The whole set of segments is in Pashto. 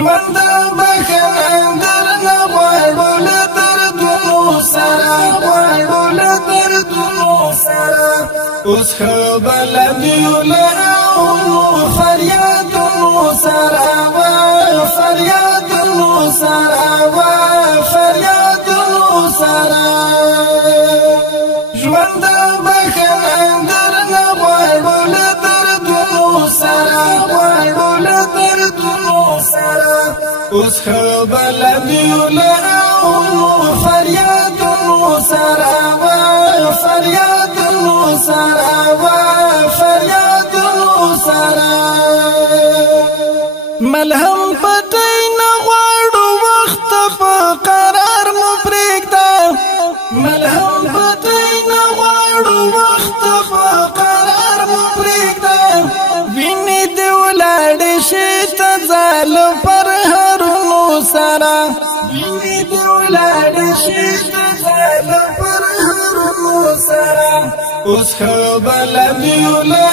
ژوند بخښنه درنه غواړو له دردونو سره غواړو له دردونو سره اوس ښه بلد یو له فریادونو سره فریادونو سره فریادونو سره ژوند بخښنه درنه غواړو له دردونو سره غواړو له دردونو سره اوس ښه بلد یو له فریادونو سره فریادونو سره فریادونو سره ملهم پټی نه غواړو وخت په قرار مو پرېږده ملهم پټی نه غواړو وخت په قرار مو پرېږده وینې دې ولاړې شي ته ځال پر هرونو سره وینې دې ولاړې شي ته ځال پر هرونو سره اوس ښه بلد یو له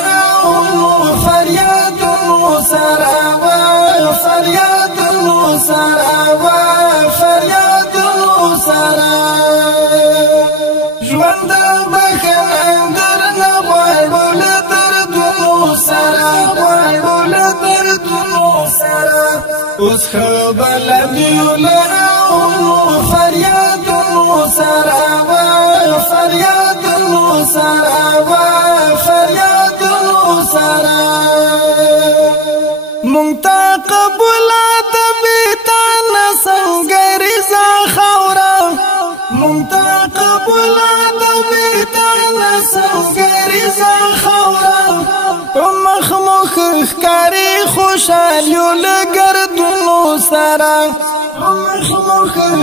فریادونو سره فریادونو سره فریادونو سره ژوند بخښنه درنه غواړو له دردونو سره غواړو له دردونو سره اوس ښه بلد یو له فریادونو سره فریادونو سره فریادونو سره مونږ ته قبول د بیتانه سنګریزه خاوره مونږ ته قبول د بیتانه سنګریزه خاوره په مخ مو ښکاري خوشحال یو له ګردونو سره په مخ مو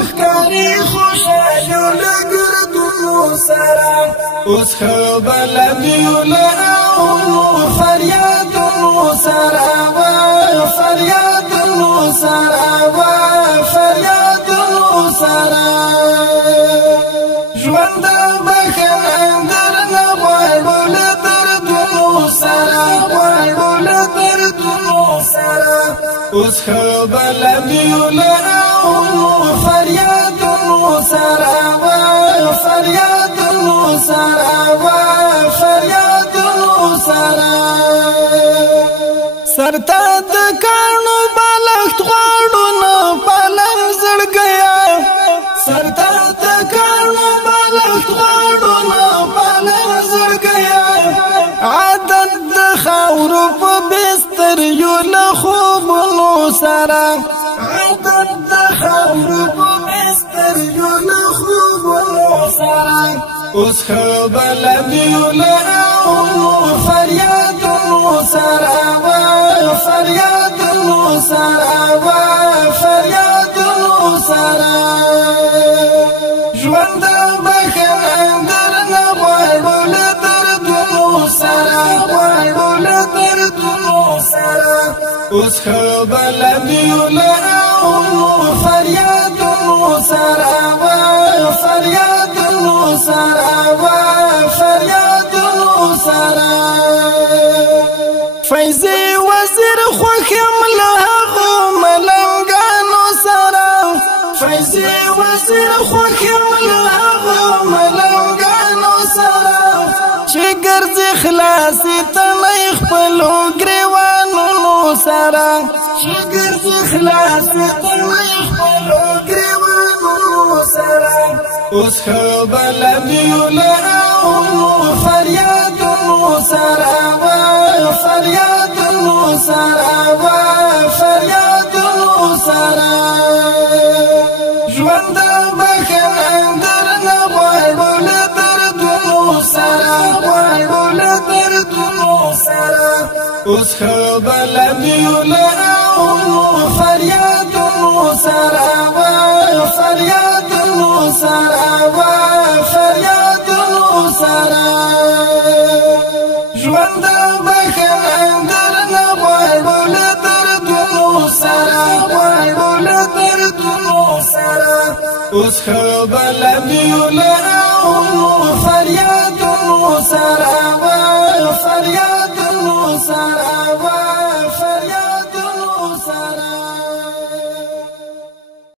ښکاري خوشحال یو له ګردونو سره اوس ښه بلد یو له فریادونو سره فریادونو سره فریادونو سره ژوند بخښنه درنه غواړو له دردونو سره غواړو له دردونو سره اوس ښه بلد یو له فریادونو سره فریادونو سره فریادونو سره سرتا د کانو بالښت غواړو نه پالنګ زړګیا سرتا د کانو بالښت غواړو نه پالنګ زړګیا عادت د خاورو په بستر یو له خوبونو سره عادت د خاورو په بستر یو له خوبونو سره اوس ښه بلد یو له فریادونو سره فریادونو سره فریادونو سره ژوند بخښنه درنه غواړو له دردونو سره غواړو له دردونو سره اوس ښه بلد یو له فریادونو سره فریادونو سره فریادونو سره فیضی وزیر خوښیم له هغو ملنګانو سره فیضی وزیر خوښیم له هغو ملنګانو سره چې ګرځي خلاصې تڼۍ خپلو ګریوانونو سره چې ګرځي خلاصې تڼۍ خپلو ګریوانونو سره اوس ښه بلد یو له فریادونو سره فریادونو سره فریادونو سره ژوند بخښنه درنه غواړو له دردونو سره غواړو له دردونو سره اوس ښه بلد یو له فریادونو سره فریادونو سره فریادونو سره ژوند بخښنه درنه غواړو له دردونو سره غواړو له دردونو سره اوس ښه بلد یو له فریادونو سره فریاد